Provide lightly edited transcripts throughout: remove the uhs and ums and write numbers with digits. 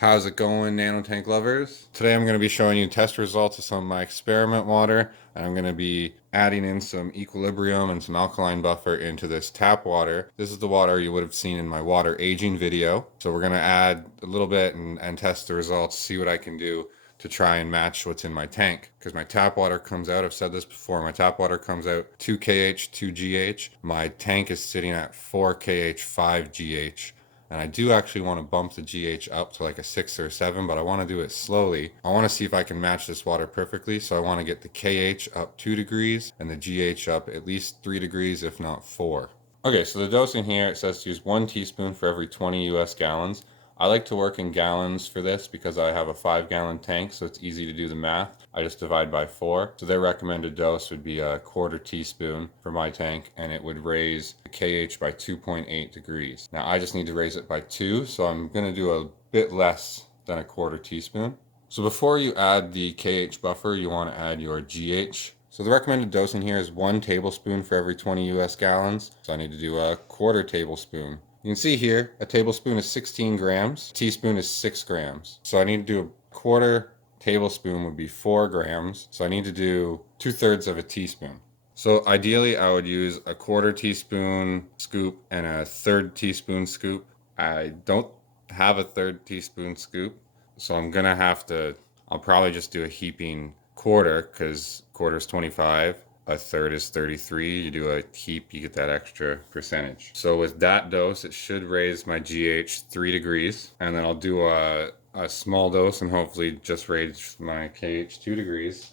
How's it going, nano tank lovers? Today I'm going to be showing you test results of some of my experiment water, and I'm going to be adding in some equilibrium and some alkaline buffer into this tap water. This is the water you would have seen in my water aging video. So we're going to add a little bit and test the results, see what I can do to try and match what's in my tank. Because my tap water comes out, I've said this before, my tap water comes out 2 kH, 2 GH. My tank is sitting at 4 kH, 5 GH. And I do actually want to bump the GH up to like a 6 or a 7, but I want to do it slowly. I want to see if I can match this water perfectly, so I want to get the KH up 2 degrees and the GH up at least 3 degrees, if not 4. Okay, so the dosing here, it says to use 1 teaspoon for every 20 US gallons. I like to work in gallons for this because I have a 5-gallon tank, so it's easy to do the math. I just divide by 4. So their recommended dose would be a quarter teaspoon for my tank, and it would raise the KH by 2.8 degrees. Now I just need to raise it by 2, so I'm going to do a bit less than a quarter teaspoon. So before you add the KH buffer, you want to add your GH. So the recommended dosing here is 1 tablespoon for every 20 US gallons. So I need to do a quarter tablespoon. You can see here, a tablespoon is 16 grams, a teaspoon is 6 grams. So I need to do a quarter tablespoon would be 4 grams. So I need to do 2/3 of a teaspoon. So ideally I would use a quarter teaspoon scoop and a 1/3 teaspoon scoop. I don't have a 1/3 teaspoon scoop, so I'm gonna have to, I'll probably just do a heaping quarter because quarter is 25. A 1/3 is 33. You do a heap, you get that extra percentage. So with that dose, it should raise my GH 3 degrees. And then I'll do a small dose and hopefully just raise my KH 2 degrees.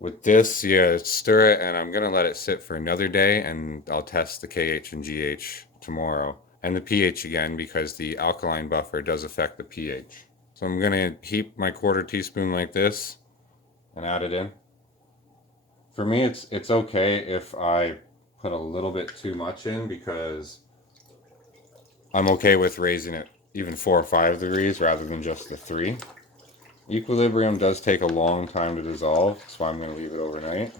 With this, yeah, stir it, and I'm gonna let it sit for another day, and I'll test the KH and GH tomorrow. And the pH again, because the alkaline buffer does affect the pH. So I'm gonna heap my quarter teaspoon like this and add it in. For me, it's okay if I put a little bit too much in because I'm okay with raising it even 4 or 5 degrees rather than just the 3. Equilibrium does take a long time to dissolve, so I'm going to leave it overnight.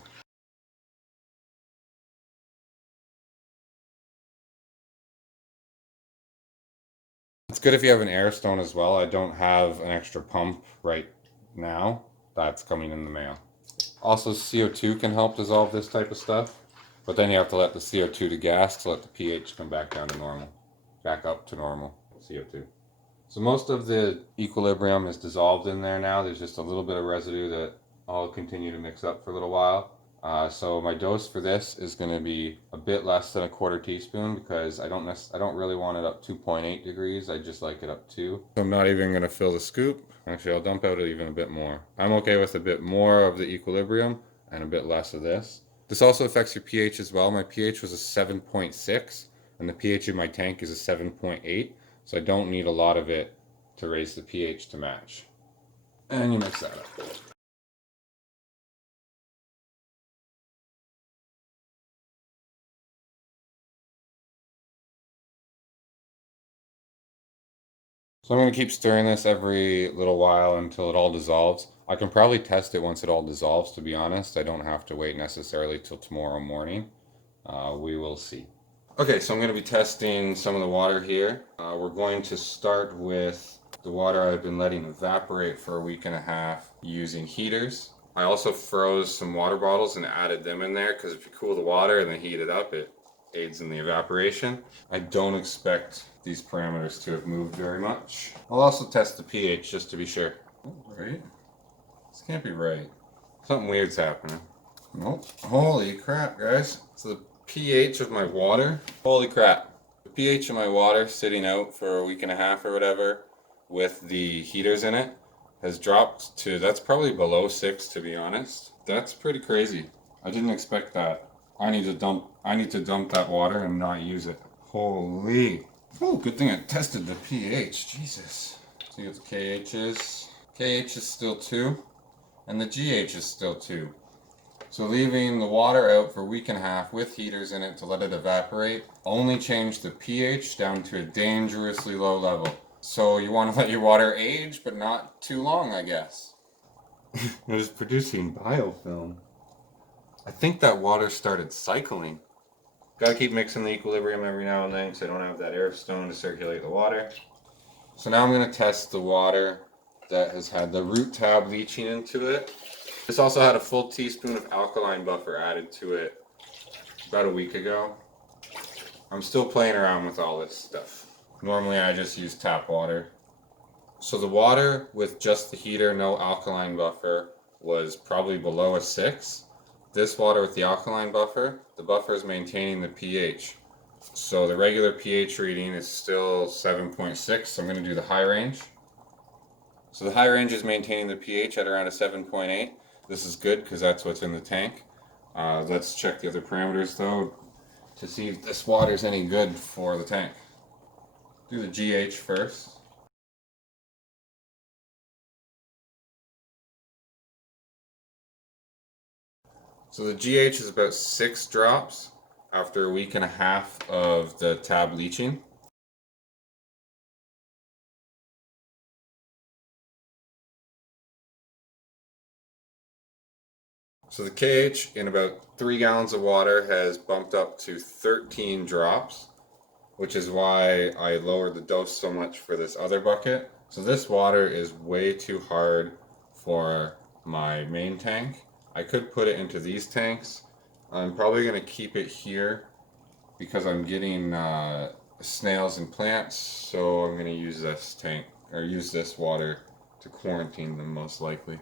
It's good if you have an air stone as well. I don't have an extra pump right now. That's coming in the mail. Also, CO2 can help dissolve this type of stuff, but then you have to let the CO2 to gas to let the pH come back down to normal, back up to normal CO2. So most of the equilibrium is dissolved in there now. There's just a little bit of residue that I'll continue to mix up for a little while. So my dose for this is going to be a bit less than a quarter teaspoon because I don't really want it up 2.8 degrees. I just like it up 2. So I'm not even going to fill the scoop. Actually, I'll dump out even a bit more. I'm okay with a bit more of the equilibrium and a bit less of this. This also affects your pH as well. My pH was a 7.6 and the pH in my tank is a 7.8. So I don't need a lot of it to raise the pH to match. And you mix that up. So I'm going to keep stirring this every little while until it all dissolves. I can probably test it once it all dissolves, to be honest. I don't have to wait necessarily till tomorrow morning. We will see. Okay, so I'm going to be testing some of the water here. We're going to start with the water I've been letting evaporate for a week and a half using heaters. I also froze some water bottles and added them in there because if you cool the water and then heat it up, it aids in the evaporation. I don't expect these parameters to have moved very much. I'll also test the pH just to be sure. Oh, right? This can't be right. Something weird's happening. Nope. Holy crap, guys. So the pH of my water, holy crap. The pH of my water sitting out for a week and a half or whatever with the heaters in it has dropped to, that's probably below 6 to be honest. That's pretty crazy. I didn't expect that. I need to dump that water and not use it. Holy. Oh, good thing I tested the pH. Jesus. See what the KH is. KH is still 2 and the GH is still 2. So leaving the water out for a week and a half with heaters in it to let it evaporate only changed the pH down to a dangerously low level. So you want to let your water age, but not too long, I guess. It is producing biofilm. I think that water started cycling. Gotta keep mixing the equilibrium every now and then because I don't have that air stone to circulate the water. So now I'm going to test the water that has had the root tab leaching into it. This also had a full teaspoon of alkaline buffer added to it about a week ago. I'm still playing around with all this stuff. Normally I just use tap water. So the water with just the heater, no alkaline buffer, was probably below a 6. This water with the alkaline buffer, the buffer is maintaining the pH. So the regular pH reading is still 7.6, so I'm going to do the high range. So the high range is maintaining the pH at around a 7.8. This is good because that's what's in the tank. Let's check the other parameters though to see if this water is any good for the tank. Do the GH first. So the GH is about 6 drops after a week and a half of the tab leaching. So the KH in about 3 gallons of water has bumped up to 13 drops, which is why I lowered the dose so much for this other bucket. So this water is way too hard for my main tank. I could put it into these tanks. I'm probably going to keep it here because I'm getting snails and plants, so I'm going to use this tank, or use this water to quarantine them most likely.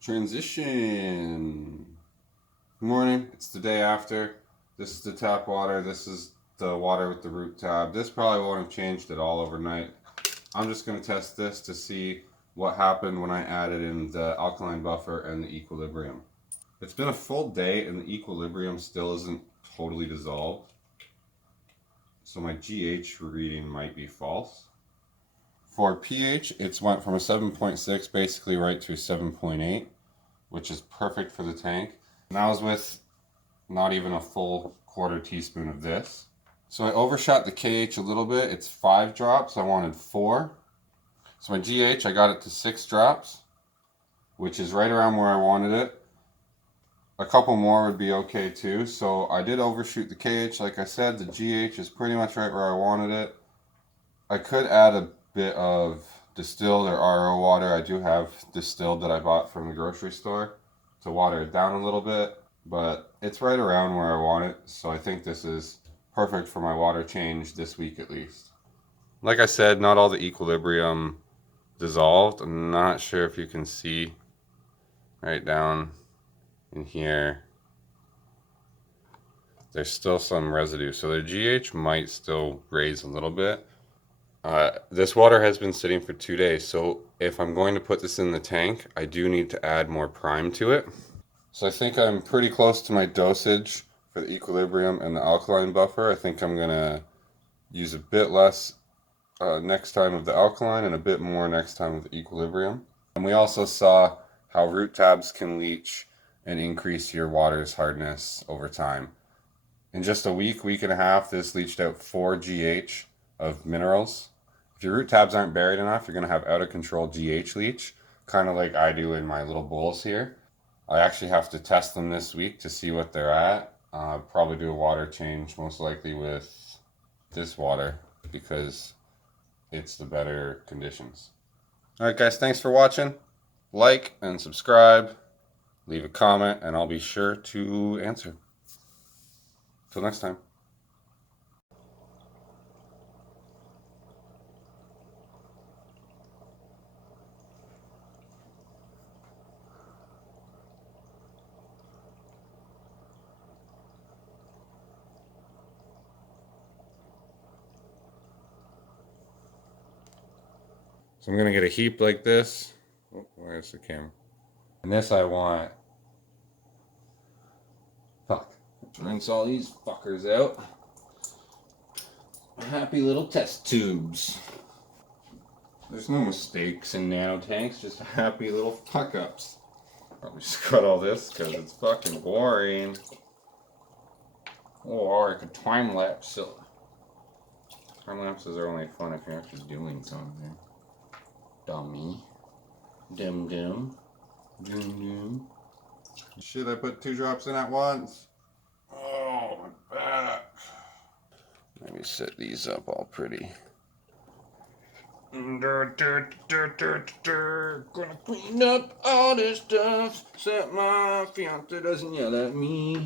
Transition. Good morning. It's the day after. This is the tap water. This is the water with the root tab. This probably won't have changed at all overnight. I'm just going to test this to see what happened when I added in the alkaline buffer and the equilibrium. It's been a full day and the equilibrium still isn't totally dissolved. So my GH reading might be false. For pH, it's went from a 7.6 basically right to a 7.8, which is perfect for the tank. And that was with not even a full quarter teaspoon of this. So I overshot the KH a little bit. It's 5 drops. I wanted 4. So my GH, I got it to 6 drops, which is right around where I wanted it. A couple more would be okay too. So I did overshoot the KH. Like I said, the GH is pretty much right where I wanted it. I could add a bit of distilled or RO water. I do have distilled that I bought from the grocery store to water it down a little bit, but it's right around where I want it. So I think this is perfect for my water change this week at least. Like I said, not all the equilibrium dissolved. I'm not sure if you can see right down in here. There's still some residue, so the GH might still raise a little bit. This water has been sitting for 2 days, so if I'm going to put this in the tank, I do need to add more prime to it. So I think I'm pretty close to my dosage for the equilibrium and the alkaline buffer. I think I'm going to use a bit less next time of the alkaline and a bit more next time with the equilibrium. And we also saw how root tabs can leach and increase your water's hardness over time. In just a week, week and a half, this leached out 4 GH of minerals. If your root tabs aren't buried enough, you're going to have out of control GH leach, kind of like I do in my little bowls here. I actually have to test them this week to see what they're at. Probably do a water change, most likely with this water, because it's the better conditions. Alright guys, thanks for watching. Like and subscribe, leave a comment, and I'll be sure to answer. Till next time. So I'm going to get a heap like this. Oh, where's the camera? And this I want. Fuck. Let's rinse all these fuckers out. Happy little test tubes. There's no mistakes in nano tanks, just happy little fuck ups. Probably just cut all this because it's fucking boring. Or I could time lapse it. Time lapses are only fun if you're actually doing something. Dummy. Dum dum. Dum dum. Shit, I put 2 drops in at once. Oh, my back. Let me set these up all pretty. Gonna clean up all this stuff so that my fiance doesn't yell at me.